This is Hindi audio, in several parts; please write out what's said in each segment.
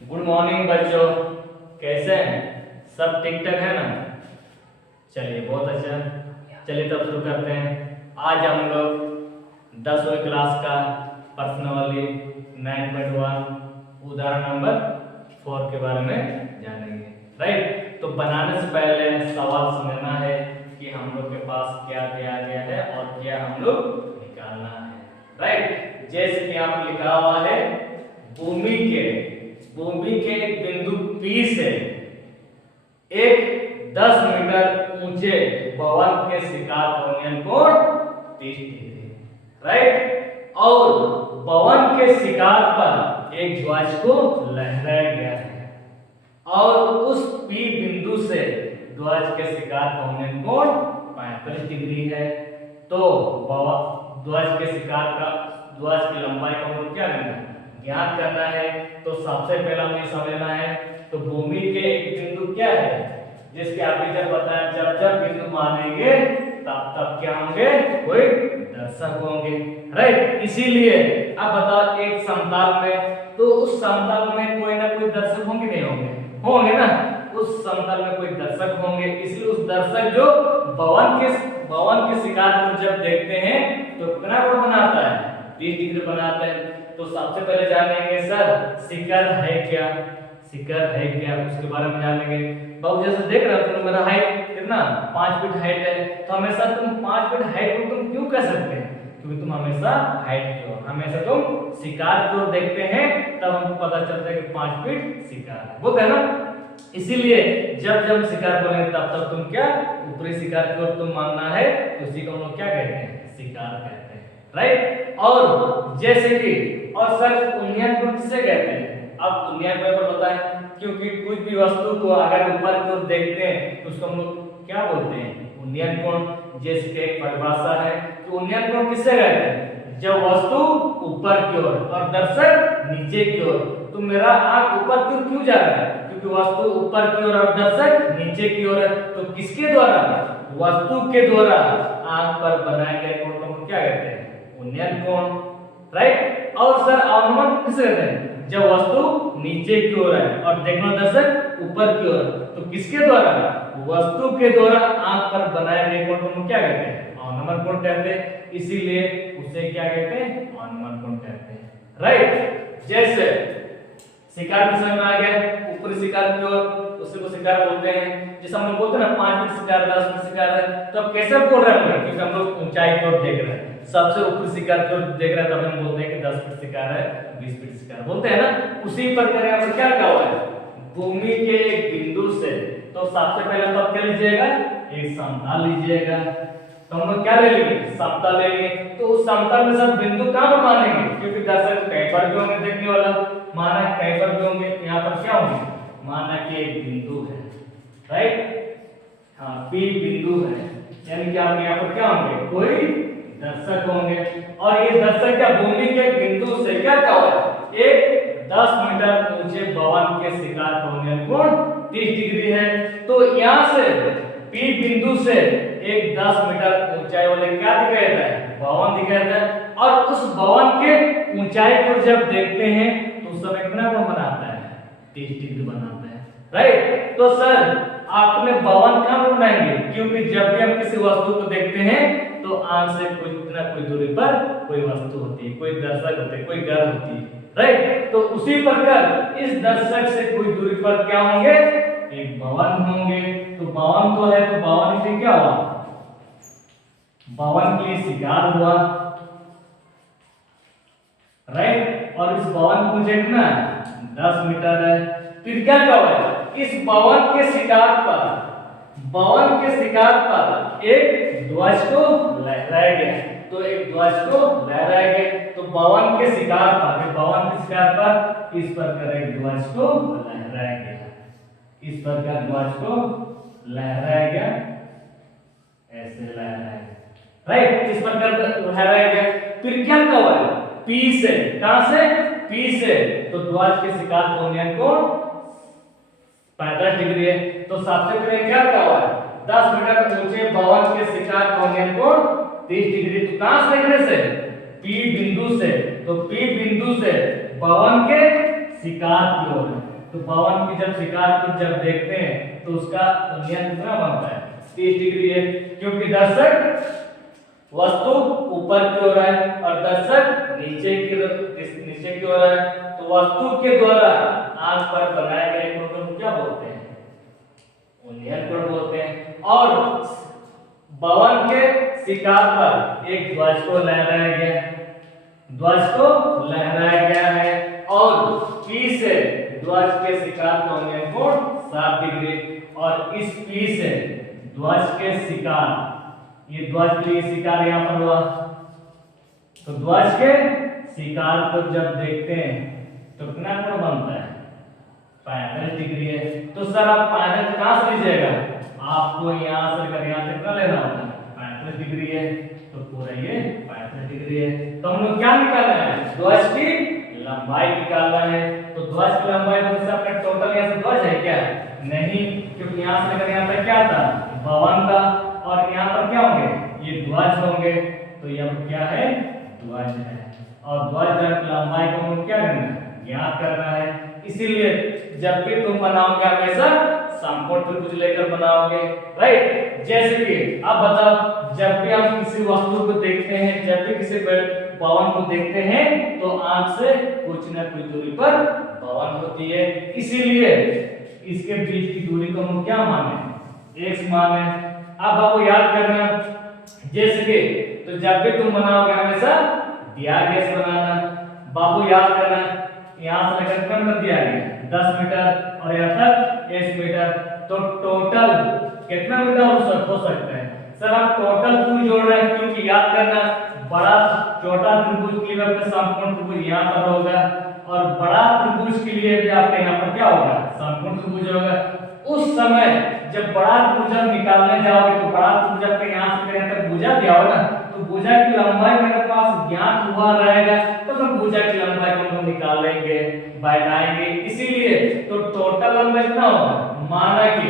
गुड मॉर्निंग बच्चों, कैसे हैं? सब ठीक ठाक है ना? चलिए बहुत अच्छा। चलिए तब शुरू करते हैं। आज हम लोग 10वीं क्लास का पर्सनावली 9.1 उदाहरण नंबर 4 के बारे में जानेंगे। राइट, तो बनाने से पहले सवाल समझना है कि हम लोग के पास क्या दिया गया है और क्या हम लोग निकालना है। राइट, जैसे कि आप लिखा हुआ है भूमि के एक बिंदु P से एक 10 मीटर ऊंचे भवन के शिखर कोणीय कोण 30 डिग्री। राइट, और भवन के शिखर पर एक ध्वज को लहराया गया है और उस P बिंदु से ध्वज के शिखर कोणीय कोण 45 डिग्री है। तो ध्वज के शिखर का ध्वज की लंबाई का मूल्य क्या लेना है, ज्ञात करना है। तो सबसे पहला हमें समझना है तो भूमि के एक बिंदु क्या है, जिसके अभी जब बताया जब जब बिंदु मानेंगे तब तब क्या होंगे, कोई दर्शक होंगे। राइट, इसीलिए अब बताओ एक समतल में, तो उस समतल में कोई ना कोई दर्शक होंगे, नहीं होंगे? होंगे ना, उस समतल में कोई दर्शक होंगे। इसलिए उस दर्शक जो भवन के शिखर को जब देखते हैं तो कितना कोण बनाता है, 30 डिग्री बनाता है। तो सबसे पहले जानेंगे सर शिखर है क्या, उसके बारे में जानेंगे। बाबू जैसे देख रहे हो तुम, मेरा हाइट कितना 5 फीट हाइट है, तो हमेशा तुम 5 फीट हाइट को तुम क्यों कह सकते हैं, क्योंकि तुम हमेशा हाइट की ओर, हमेशा तुम शिखर की ओर देखते हैं, तब हमको पता चलता है कि 5 फीट शिखर है, बोलते हैं ना। इसीलिए जब जब शिखर बोले तब तब तुम क्या ऊपरी शिखर की ओर तुम मानना है, तो उसी को हम लोग क्या कहते हैं, शिखर कहते हैं। राइट, और जैसे कि और सर उन्नयन कोण किसे कहते हैं? अब उन्नयन कोण पर बताएं, क्योंकि कोई भी वस्तु को अगर ऊपर की ओर देखते हैं तो उसको हम लोग क्या बोलते हैं, उन्नयन कोण। जैसे कि एक परिभाषा है कि उन्नयन कोण किसे कहते हैं, जब वस्तु ऊपर की ओर और दर्शक नीचे की ओर। तो मेरा आंख ऊपर की ओर क्यों जा रहा है, क्योंकि वस्तु ऊपर की ओर और दर्शक नीचे की ओर है। तो किसके द्वारा, वस्तु के द्वारा आंख पर बनाए गए कोण को हम क्या कहते हैं, उन्नयन कोण। राइट, और सर अवनमन किसे कहते हैं, जब वस्तु नीचे की ओर है और देखना दर्शक ऊपर की ओर। तो किसके द्वारा, वस्तु के द्वारा आंख पर बनाए गए कोण को हम क्या कहते हैं, अवनमन कोण कहते हैं। इसीलिए उसे क्या कहते हैं, अवनमन कोण कहते हैं। राइट, जैसे शिखर की समझ में आ गया, ऊपरी शिखर की ओर उसी को शिखर बोलते हैं। जैसे हम लोग बोलते हैं ना 5 फीट शिखर 10 फीट शिखर है, तो अब कैसे बोल रहे हैं, क्योंकि हम लोग ऊंचाई की ओर देख रहे हैं, सबसे ऊपरी शिखर की ओर देख रहे हैं, तब हम बोलते हैं कि 10 फीट शिखर है, 20 फीट शिखर बोलते हैं ना। उसी प्रकार यहाँ पर क्या कहा हुआ है, भूमि के एक बिंदु से। तो सबसे पहले तो क्या लीजिएगा, एक समतल लीजिएगा। तो हम लोग क्या ले लेंगे, समतल लेंगे। तो उस समतल में सब बिंदु कहां पर मानेंगे, क्योंकि दर्शक कहीं पर भी होंगे देखने वाला, माना कहीं पर भी होंगे, यहाँ पर क्या होंगे, माना कि एक बिंदु है। राइट, हाँ P बिंदु है, यानी कि आपके यहाँ पर क्या होंगे, कोई दर्शक होंगे। और ये दर्शक क्या भूमि के बिंदु से क्या क्या हुआ, एक 10 मीटर ऊंचे भवन के शिखर कोणीय कोण 30 डिग्री है। तो यहाँ से P बिंदु से एक 10 मीटर ऊंचाई वाले क्या दिखाई देता है, भवन दिखाई देता है। और उस भवन के ऊंचाई को जब देखते हैं तो उस समय कितना कोण बनाता है, 30 डिग्री बनाता है। राइट, तो सर आपने भवन कहां बनाएंगे, क्योंकि जब भी हम किसी वस्तु को देखते हैं तो आंख से कोई ना कोई दूरी पर कोई वस्तु होती है, कोई दर्शक होते हैं, कोई घर होती है। राइट, तो उसी प्रकार इस दर्शक से कोई दूरी पर क्या होंगे, एक भवन होंगे। तो भवन तो है, तो भवन से क्या हुआ, भवन के लिए शिखर हुआ। राइट, और इस भवन को देखना 10 मीटर है। फिर क्या हुआ है, इस भवन के शिखर पर एक ध्वज को लहराया गया। तो एक ध्वज को लहराया गया, तो भवन के शिखर पर इस प्रकार एक ध्वज को लहराया गया, इस प्रकार ध्वज को लहराया गया, ऐसे लहराया गया। राइट, इस प्रकार लहराया गया। फिर क्या हुआ है, P से, कहां से, P से, तो ध्वज के शिखर कोणीय कोण 35 डिग्री है। तो सबसे पहले क्या हुआ है, 10 मीटर ऊंचे भवन के शिखर कोणीय कोण 30 डिग्री। तो कहां से देखने से, P बिंदु से। तो P बिंदु से भवन के शिकार की ओर है। तो पवन की जब शिकार को जब देखते हैं तो उसका उन्नयन कितना बनता है 30 डिग्री है, क्योंकि दर्शक वस्तु ऊपर की ओर है और दर्शक नीचे की ओर है। तो वस्तु के द्वारा आंख पर बनाए गए कोण को क्या बोलते हैं उन्नयन कोण बोलते हैं। और पवन के शिकार पर एक ध्वज को लहराया गया है और P से ध्वज के शिकार का उन्नयन कोण 60 डिग्री और इस P से ध्वज के शिकार, ये ध्वज के लिए शिकार यहाँ पर हुआ, तो ध्वज के शिकार को जब देखते हैं तो कितना कोण बनता है 65 डिग्री है। तो सर आप 65 कहां से लीजिएगा, आपको यहां से कर यहां से कितना लेना होगा 35 डिग्री है, तो पूरा ये 35 डिग्री है। तो हम लोग क्या निकालना है ध्वज की लंबाई निकालना है। तो ध्वज की लंबाई तो अपने टोटल यहाँ से ध्वज है क्या नहीं, क्योंकि यहाँ से लेकर यहाँ तक क्या था भवन था और यहाँ पर क्या होंगे ये ध्वज होंगे, तो यह क्या है ध्वज है। और ध्वज की लंबाई को हम क्या करना है ज्ञात करना है। इसीलिए जब भी तुम बनाओगे हमेशा समकोण त्रिभुज लेकर बनाओगे, राइट। जैसे कि अब बताओ जब भी हम किसी वस्तु को देखते हैं, जब भी किसी भवन को देखते हैं तो आंख से कुछ न कुछ दूरी पर भवन होती है, इसीलिए इसके बीच की दूरी को हम क्या माने x माने। अब आपको याद करना जैसे कि तो जब भी तुम बनाओगे हमेशा दिया गया से बनाना, बाबू याद करना यहाँ से लेकर कितना मीटर दिया गया 10 मीटर और यहाँ तक 8 मीटर, तो टोटल कितना मीटर हो सकता है सर आप टोटल क्यों जोड़ रहे हैं, क्योंकि याद करना बड़ा छोटा त्रिभुज के लिए आपका समकोण त्रिभुज यहाँ पर होगा और बड़ा त्रिभुज के लिए भी आपका यहाँ पर क्या होगा समकोण त्रिभुज होगा। उस समय जब बड़ा त्रिभुज निकालने जाओगे तो बड़ा त्रिभुज आपका यहाँ से यहाँ तक भुजा दिया होगा, तो भुजा की लंबाई मेरे पास ज्ञात हुआ रहेगा, तो हम भुजा की लंबाई को हम निकाल लेंगे बढ़ाएंगे। इसीलिए तो टोटल लंबाई कितना होगा, माना कि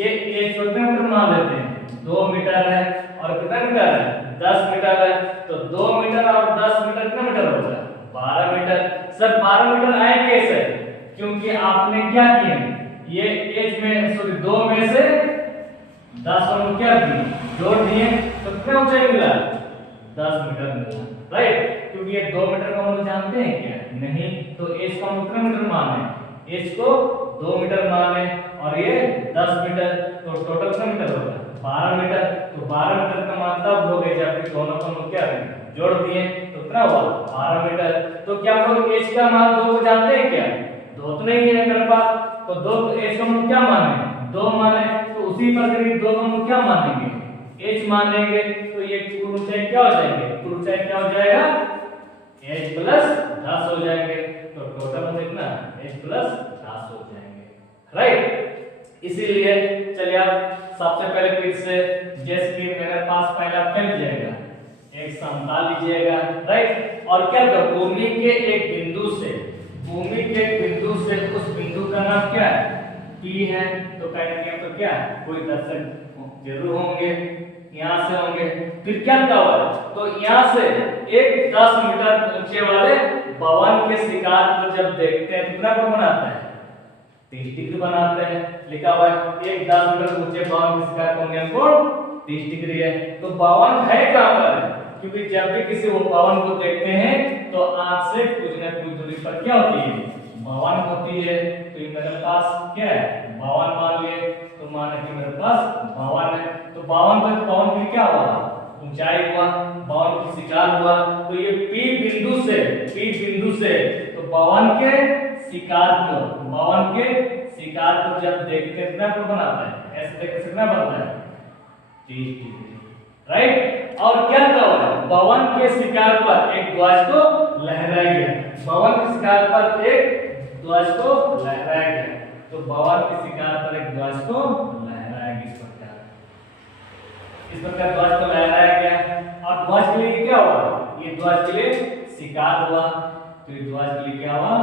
ये एक कितना मीटर मान लेते हैं 2 मीटर है और कितना मीटर है 10 मीटर है, तो 2 मीटर और 10 मीटर कितना मीटर होगा 12 मीटर। सर 12 मीटर आए कैसे, क्योंकि आपने क्या किया ये एज में सॉरी 2 में से 10 और क्या दिए जोड़ दिए, तो कितना ऊंचाई मिला 10 मीटर मिला, राइट। क्योंकि ये 2 मीटर को हम लोग जानते हैं क्या नहीं, तो एज को हम कितना मीटर माने एज को 2 मीटर माने और ये 10 मीटर, तो टोटल कितना मीटर होगा 12 मीटर। तो 12 मीटर का मान तब हो गया जब दोनों को हम क्या जोड़ दिए, तो कितना हुआ 12 मीटर। तो क्या हम लोग एज का मान 2 को जानते हैं क्या, 2 तो नहीं है मेरे पास, तो 2 एज को हम क्या माने 2 माने, तो उसी प्रकार 2 को हम क्या मानेंगे एच मानेंगे, तो ये कुल ऊंचाई क्या हो जाएंगे, कुल ऊंचाई क्या हो जाएगा h प्लस 10 हो जाएंगे, तो टोटल में कितना h प्लस 10 हो जाएंगे, राइट। इसीलिए चलिए आप सबसे पहले फिर से जैसे कि मेरे पास पहले आप क्या लीजिएगा एक समतल लीजिएगा, राइट। और क्या करो भूमि के एक बिंदु से उस बिंदु का नाम क्या है P है, तो कहेंगे तो क्या कोई दर्शक जरूर होंगे यहाँ से होंगे। फिर क्या हुआ, तो यहाँ से एक 10 मीटर ऊंचे वाले भवन के शिकार को जब देखते हैं कितना कोण बनाता है 30 डिग्री बनाते हैं, लिखा हुआ है एक 10 मीटर ऊंचे भवन के शिकार का उन्नयन कोण 30 डिग्री है। तो भवन है कहां पर, क्योंकि जब भी किसी भवन को देखते हैं तो आंख से कुछ न कुछ दूरी पर क्या होती है भवन होती है, तो ये मेरे पास क्या है भवन मान लिए, तो माने कि मेरे पास भवन है, तो भवन के लिए क्या हुआ ऊंचाई हुआ, भवन की शिकार हुआ, तो ये P बिंदु से तो भवन के शिकार को जब देखते हैं कितना कोण बनाता है ऐसे देखते कितना बनता है 30 डिग्री, राइट। और क्या हुआ भवन के शिकार पर एक ध्वज को लहराया गया, भवन के शिकार पर एक ध्वज को लहराया गया, तो भवन के शिकार पर एक ध्वज को लहराया गया इस प्रकार ध्वज को लहराया गया। और ध्वज के लिए क्या हुआ, ये ध्वज के लिए शिकार हुआ, तो ये ध्वज के लिए क्या हुआ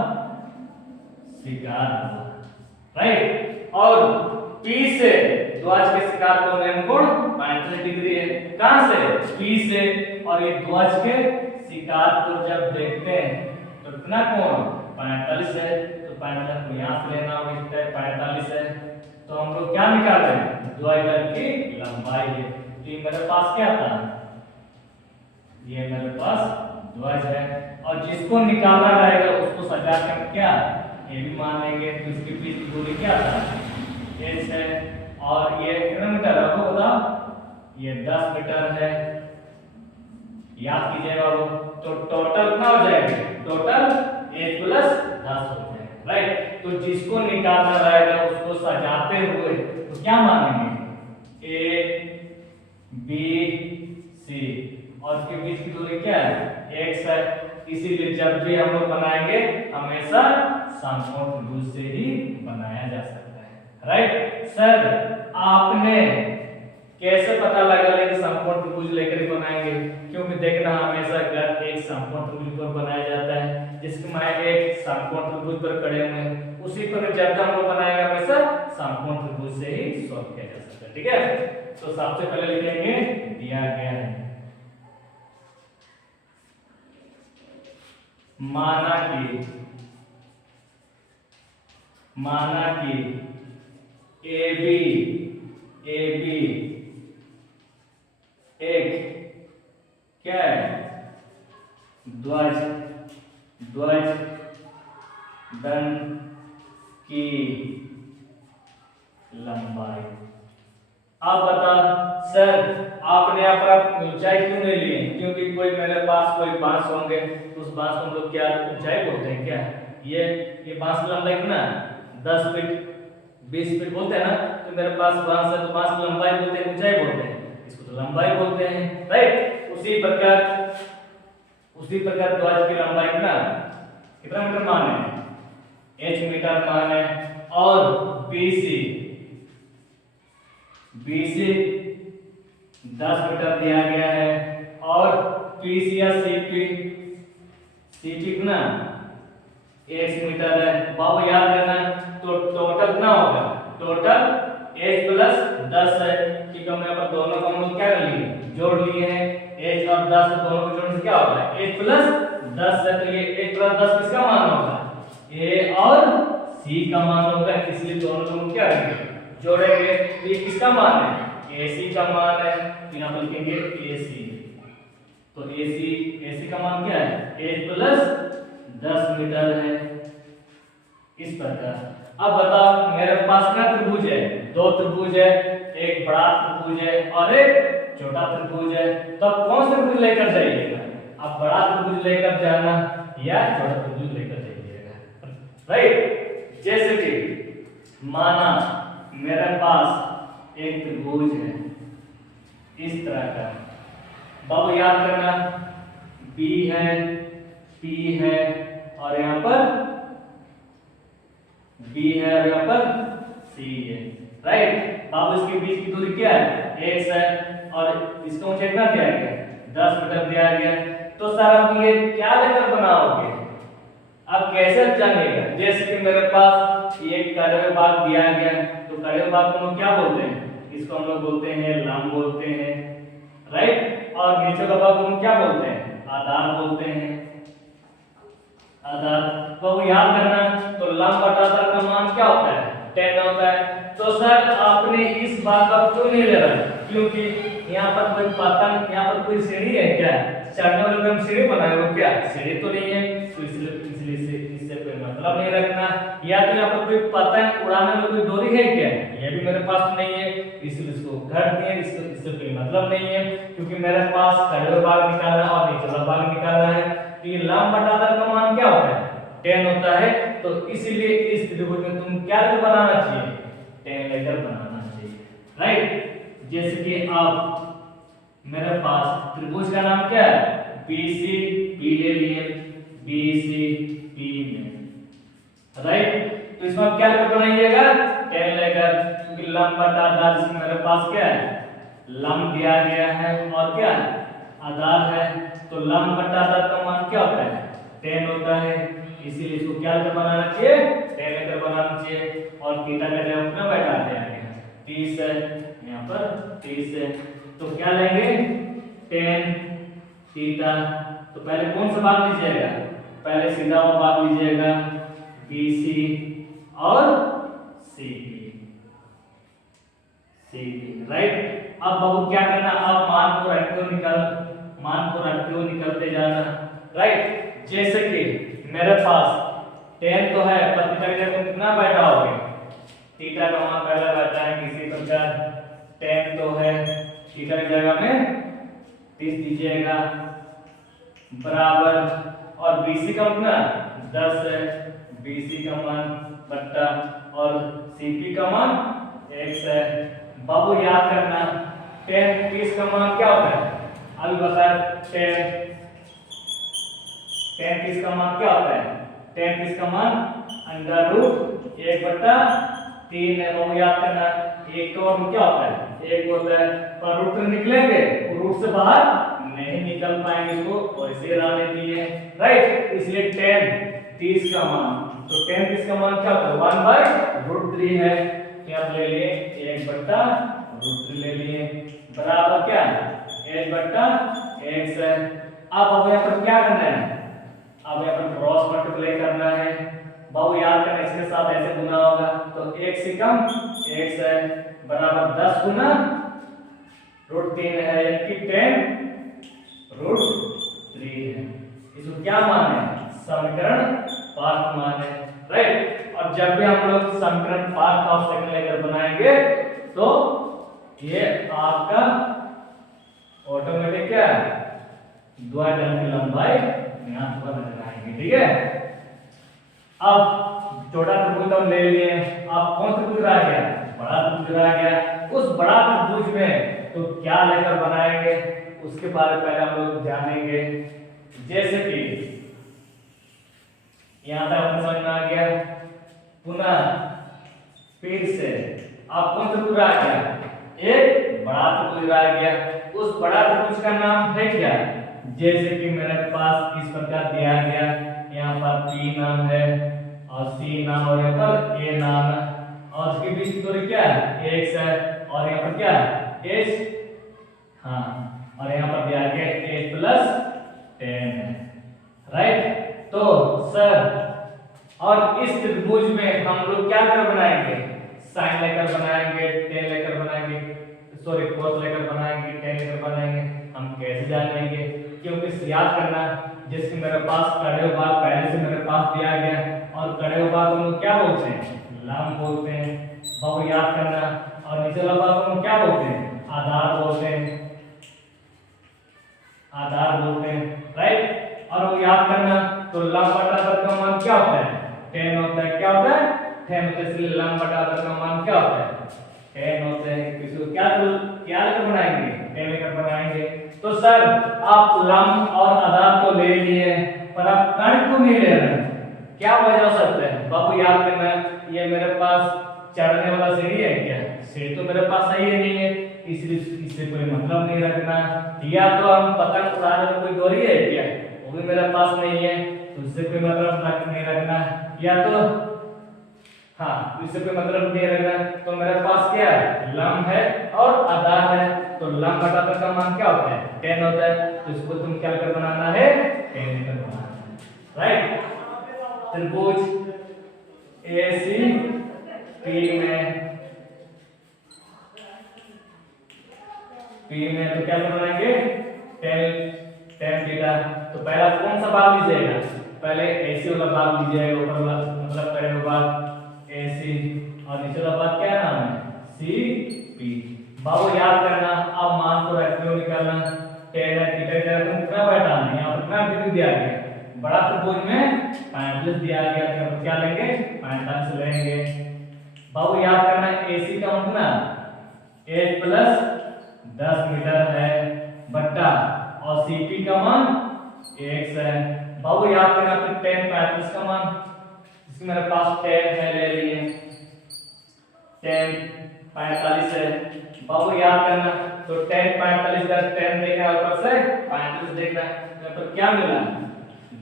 शिकार हुआ, राइट। और P से ध्वज के शिकार का उन्नयन कोण 35 डिग्री है, कहां से P से, और ये ध्वज के शिकार को जब देखते हैं तो कितना कोण 45 है, तो 45 को यहाँ से लेना होगा, कितना है 45 है। तो हम लोग क्या निकाल रहे हैं, द्वितल की लंबाई है। तो ये मेरे पास क्या था, ये मेरे पास ध्वज है, और जिसको निकालना रहेगा उसको सजा कर क्या ये भी मान लेंगे। तो इसके बीच की दूरी क्या था, h है, और ये कितना मीटर है आपको बताओ, ये 10 मीटर है, याद कीजिएगा वो। तो टोटल कितना हो जाएगा, टोटल h प्लस 10 हो जाएगा, राइट। तो जिसको निकालना रहेगा उसको सजाते हुए तो क्या मानेंगे, a b c, और इसके बीच की दूरी क्या है, x है। इसीलिए जब भी हम लोग बनाएंगे हमेशा समकोण त्रिभुज से ही बनाया जा सकता है, राइट। सर आपने कैसे पता लगा कि समकोण त्रिभुज लेकर ही बनाएंगे, क्योंकि देखना हमेशा अगर एक समकोण त्रिभुज पर बनाया जाता है, जिसके मैं एक समकोण त्रिभुज पर खड़े हुए हैं, उसी पर जब हम लोग बनाएंगे हमेशा समकोण त्रिभुज से ही सॉल्व किया जा सकता है, ठीक है। तो सबसे पहले लिखेंगे दिया गया है, माना कि AB एक क्या है, ध्वज दंड की लंबाई। अब बता सर आपने यहाँ पर ऊंचाई क्यों नहीं लिए, क्योंकि कोई मेरे पास कोई बांस होंगे, उस बांस को हम लोग क्या ऊंचाई बोलते हैं, क्या ये बांस की लंबाई कितना 10 फीट 20 फीट बोलते हैं ना। तो मेरे पास बांस है तो बांस की लंबाई बोलते हैं, ऊंचाई बोलते हैं, इसको तो लंबाई बोलते हैं, राइट। उसी प्रकार ध्वज की लंबाई कितना मीटर मान है, h मीटर मान है, और BC 10 मीटर दिया गया है, और PC या CP कितना x मीटर है। बाबू याद करना, तो टोटल कितना होगा, टोटल h प्लस 10 है, क्योंकि हमने यहाँ पर दोनों को हम लोग क्या कर लिए, जोड़ लिए हैं, h और 10 दोनों को जोड़ने से क्या होगा, h प्लस 10 है। तो ये h प्लस 10 किसका मान होगा, a और c का मान होगा, इसलिए दोनों को हम क्या करेंगे जोड़ेंगे। तो ये किसका मान है, AC का मान है, तो यहाँ पर लिखेंगे AC। तो AC का मान क्या है, h प्लस 10 मीटर है, इस प्रकार। अब बताओ मेरे पास क्या त्रिभुज है, दो त्रिभुज है, एक बड़ा त्रिभुज है और एक छोटा त्रिभुज है। तो अब कौन सा त्रिभुज लेकर जाइएगा, आप बड़ा त्रिभुज लेकर जाना या छोटा त्रिभुज लेकर जाइएगा, राइट। जैसे कि माना मेरे पास एक त्रिभुज है इस तरह का, बाबू याद करना B है, P है, और यहाँ पर B है, और यहाँ पर C है, राइट। बाबू इसके बीच की दूरी क्या है, x है, और इसका ऊंचाई कितना दिया गया 10 मीटर दिया गया। तो सर आप ये क्या लेकर बनाओगे, अब कैसे जानेगा, जैसे कि मेरे पास ये कर्व भाग दिया गया, तो कर्व भाग को हम लोग क्या बोलते हैं, इसको हम लोग बोलते हैं लंब बोलते हैं, राइट। और नीचे का भाग को हम क्या बोलते हैं, आधार बोलते हैं, आधार। तो याद करना, तो लंब बटा आधार का मान क्या होता है, 10 होता है। तो सर आपने इस बात का क्यों नहीं ले रहा, क्योंकि यहाँ पर कोई पतंग, यहाँ पर कोई सीढ़ी है क्या, चढ़ने वाले हम सीढ़ी बनाए हो क्या, सीढ़ी तो नहीं है, तो इसलिए इससे कोई मतलब नहीं रखना। या तो यहाँ पर कोई पतंग उड़ाने में कोई डोरी है क्या, ये भी मेरे पास नहीं है, इसलिए इसको घट दिए, इससे कोई मतलब नहीं है, क्योंकि मेरे पास खड़े भाग निकालना और निचला भाग निकालना है। तो ये लंब बटा आधार का मान क्या होता है, 10 होता है। तो इसीलिए इस त्रिभुज में तुम क्या बनाना चाहिए, 10 लेकर बनाना चाहिए, राइट। जैसे कि आप मेरे पास त्रिभुज का नाम क्या है, BC, P ले लिए, BC P में, राइट। तो इसमें आप क्या लेकर बनाइएगा, 10 लेकर, क्योंकि लंब बटा आधार जिसमें मेरे पास क्या है, लंब दिया गया है और क्या आधार है। तो लंब बटा आधार का मान क्या होता है, 10 होता है, इसीलिए इसको क्या लेकर बनाना चाहिए, 10 लेकर बनाना चाहिए। और थीटा का जगह कितना बैठा दिया गया 30 है, यहाँ पर 30 है, तो क्या लेंगे 10 थीटा। तो पहले कौन सा भाग लीजिएगा, पहले सीधा हुआ भाग लीजिएगा BC और CP, राइट। अब बाबू क्या करना, अब मान को रखते हुए निकलते जाना, राइट। जैसे कि मेरे पास tan तो है, पर थीटा की जगह कितना बैठाओगे, थीटा का मान पहले बैठाएंगे इसी प्रकार, tan तो है, थीटा की जगह में 30 दीजिएगा बराबर, और BC का कितना 10 है, BC का मान बट्टा और CP का मान x है। बाबू याद करना tan 30 का मान क्या होता है, अभी बताया tan 30 का मान क्या होता है, tan 30 का मान √1/3 है। बाबू याद करना, एक का वर्ग क्या होता है, एक होता है, पर रूट से निकलेंगे, रूट से बाहर नहीं निकल पाएंगे, इसको वैसे रहने दिए, राइट। इसलिए tan 30 का मान, तो tan 30 का मान क्या होता है 1/√3 है, क्या ले लिए 1/√3 ले लिए बराबर क्या 1/x है। अब यहाँ पर क्या करना है, अब यहाँ पर क्रॉस मल्टीप्लाई करना है। बाबू याद करना, इसके साथ ऐसे गुना होगा तो x से कम x है बराबर 10 गुना √3 है, यानी कि tan√3 है। इसको क्या मान है, समीकरण 5 मान है, राइट। और जब भी हम लोग समीकरण 5 का सेकंड लेकर बनाएंगे तो ये आपका ऑटोमेटिक क्या है, द्विघन की लंबाई यहाँ पर नजर आएगी, ठीक है। अब छोटा त्रिभुज हम ले लिए, अब कौन सा त्रिभुज रह गया, बड़ा त्रिभुज रह गया। उस बड़ा त्रिभुज में तो क्या लेकर बनाएंगे उसके बारे में पहले हम लोग जानेंगे। जैसे कि यहाँ तक आपको समझ में आ गया, पुनः फिर से आप कौन सा त्रिभुज रह गया, एक बड़ा त्रिभुज रह गया। उस बड़ा त्रिभुज का नाम है क्या, जैसे कि मेरे पास इस प्रकार दिया गया, यहाँ पर P नाम है और C नाम और यहाँ पर A नाम है, और उसके बीच की दूरी क्या है x है, और यहाँ पर क्या है h, हाँ, और यहाँ पर दिया गया h + 10 है, राइट। तो सर, और इस त्रिभुज में हम लोग क्या कर बनाएंगे, साइन लेकर बनाएंगे, tan लेकर बनाएंगे, सॉरी cos लेकर बनाएंगे, tan लेकर बनाएंगे। हम कैसे जानेंगे, क्योंकि याद करना, जैसे मेरे पास कड़े हुए भाग पहले से मेरे पास दिया गया, और कड़े हुए भाग को क्या बोलते हैं, लंब बोलते हैं। बाबू याद करना, और नीचे वाला भाग को क्या बोलते हैं, आधार बोलते हैं, राइट। और वो याद करना, तो लंब बटा आधार का मान क्या होता है, tan होता है, क्या होता है tan होता है, इसलिए लंब बटा आधार का मान क्या होता है, tan होता है। इसको क्या लेकर बनाएंगे, tan लेकर बनाएंगे। तो सर आप लंब और आधार तो ले लिए, पर आप कण क्यों नहीं ले रहे, क्या वजह हो सकता है। बाबू याद करना, ये मेरे पास चढ़ने वाला सीढ़ी है क्या, सीढ़ी तो मेरे पास सही नहीं है, इसलिए इससे कोई मतलब नहीं रखना। या तो हम पतंग उड़ाने में कोई डोरी है क्या, वो भी मेरे पास नहीं है, तो इससे कोई मतलब नहीं रखना। या तो हाँ, इससे कोई मतलब नहीं रखना। तो मेरे पास क्या है, लंब है और आधार है, तो लंब बटा आधार का मान क्या होता है, tan होता है। तो इसको तुम क्या कर बनाना है, tan लेकर बनाना है, राइट। त्रिभुज ACP में तो क्या बनाएंगे, tan थीटा। तो पहला कौन सा भाग लीजिएगा, पहले AC वाला भाग लीजिएगा, ऊपर वाला मतलब पहले भाग AC, और नीचे वाला भाग क्या नाम है, CP। बाबू याद करना, अब मान को रखते हुए निकालना, tan है, थीटा की जगह कितना बैठाना है, यहाँ पर कितना बिंदु दिया गया, बड़ा त्रिभुज में 45 दिया गया, तो क्या लेंगे 45 लेंगे। बाबू याद करना, AC का कितना h + 10 मीटर है बट्टा, और CP का मान x है। बाबू याद करना, फिर tan 35 का मान, इसमें मेरे पास tan है, ले लिए tan 45 है। बाबू याद करना, तो tan 45 का tan देखना, ऊपर से 45 देखना, तो क्या मिला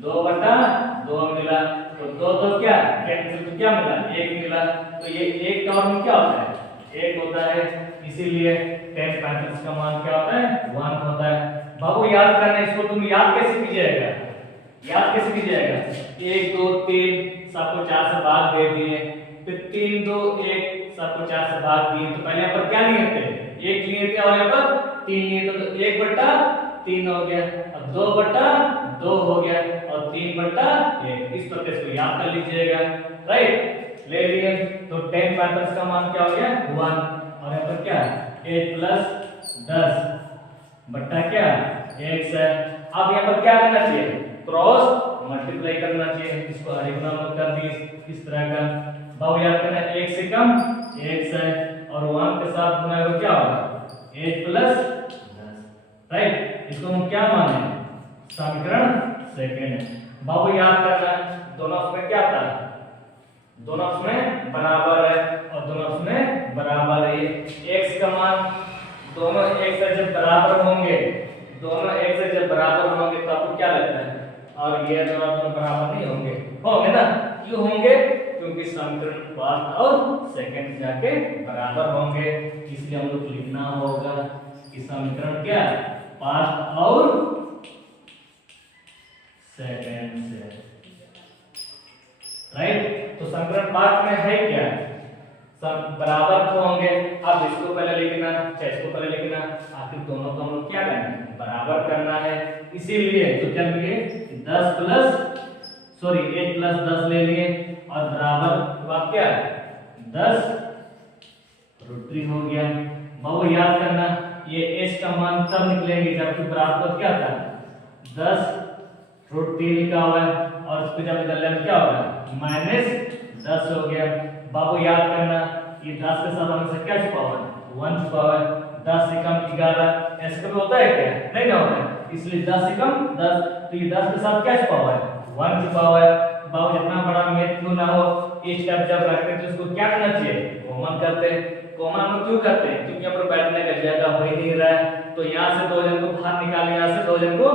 2/2 मिला, तो 2 क्या कैंसिल, तो क्या मिला 1 मिला। तो ये 1 का मान क्या होता है, 1 होता है, इसीलिए tan 35 का मान क्या होता है 1 होता है। बाबू याद करना, इसको तुम याद कैसे कीजिएगा, याद कैसे कीजिएगा, 1 2 3 सबको 4 से भाग दे दिए, फिर 3 2 1 सबको 4 से भाग दिए, तो पहले यहाँ पर क्या लिए थे, 1 लिए थे और यहाँ पर 3 लिए थे, तो 1/3 हो गया, अब 2/2 हो गया और 3/1। इस प्रकार से याद कर लीजिएगा, राइट। ले लिए तो 10 का मान क्या हो गया 1, और यहाँ पर क्या 8 + 10 बट्टा क्या x है। अब यहाँ पर क्या करना चाहिए, क्रॉस मल्टीप्लाई करना चाहिए, इसको हरिगुणा कर दिए इस तरह का। भाव याद करना, 1 से कम x है और 1 के साथ गुना तो क्या होगा 8 + 10, राइट। इसको हम क्या माने, समीकरण सेकंड। भाव याद करना, दोनों में क्या था, दोनों में बराबर है और दोनों में बराबर है। x का मान दोनों एक से जब बराबर होंगे, दोनों एक से जब बराबर होंगे तो आपको क्या लगता है, और ये दोनों बराबर नहीं होंगे, होंगे ना, क्यों होंगे, क्योंकि समीकरण फर्स्ट और सेकंड जाके बराबर होंगे, इसलिए हम लोग लिखना होगा कि समीकरण क्या फर्स्ट और सेकंड से, राइट। तो समीकरण फर्स्ट में है क्या, सब बराबर तो होंगे। अब इसको पहले लिखना, चाहे इसको पहले लिखना, आखिर दोनों को हम लोग क्या करना है, बराबर करना है, इसीलिए तो क्या लिए 8 + 10 ले लिए और बराबर तो आप क्या 10√3 हो गया। बहु याद करना, ये h का मान तब निकलेंगे जबकि बराबर क्या था 10√3 लिखा हुआ है और इसको जब इधर ले क्या होगा -10 हो गया। बाबू याद करना, ये 10 के साथ हमें से क्या छुपा हुआ है 1 छुपा हुआ है, 10 से कम 11 ऐसे कभी होता है क्या, नहीं ना होता है, इसलिए 10 से कम 10, तो ये 10 के साथ क्या छुपा हुआ है 1 छुपा हुआ है। बाबू जितना बड़ा मैथ क्यों ना हो, इस स्टेप जब रखते हैं तो इसको क्या करना चाहिए, कॉमन करते हैं। कॉमन हम क्यों करते हैं, क्योंकि यहाँ पर बैठने का जगह हो ही नहीं रहा है, तो यहाँ से 2 जन को बाहर निकालें, यहाँ से 2 जन को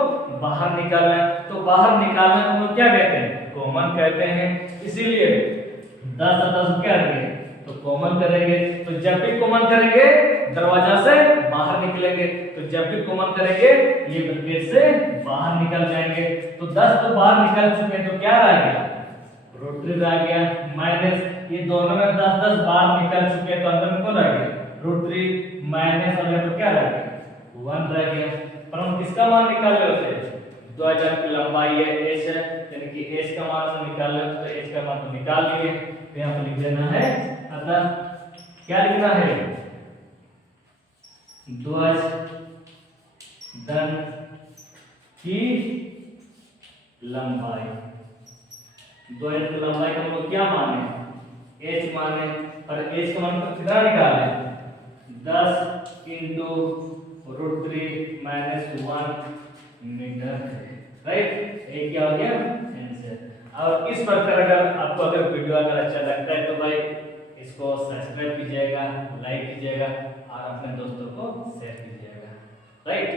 बाहर निकालना है, तो बाहर निकालना को हम लोग क्या कहते हैं, कॉमन कहते हैं। इसीलिए 10 और 10 क्या करेंगे, तो कॉमन करेंगे, तो जब भी कॉमन करेंगे दरवाजा से बाहर निकलेंगे, तो जब भी कॉमन करेंगे ये ब्रैकेट से बाहर निकल जाएंगे। तो 10 तो बाहर निकल चुके हैं, तो क्या रह गया √3 रह गया, माइनस ये दोनों में 10 10 बाहर निकल चुके हैं, तो अंदर में कौन रह गया √3 माइनस, और यहाँ तो क्या रह गया 1 रह गया। पर हम किसका मान निकाल रहे होते, 2000 की लंबाई है h है, यानी कि h का मान हम निकाल रहे हैं, तो h का मान तो निकाल लिए, तो यहाँ पर लिख देना है, अतः क्या लिखना है 2000 की लंबाई, 2000 की लंबाई का मतलब क्या माने h माने, और h का मान कितना निकाले 10 × √3 - 1 मीटर, राइट। ये क्या हो गया आंसर। और इस प्रकार अगर आपको वीडियो अगर अच्छा लगता है तो भाई इसको सब्सक्राइब कीजिएगा, लाइक कीजिएगा और अपने दोस्तों को शेयर कीजिएगा, राइट।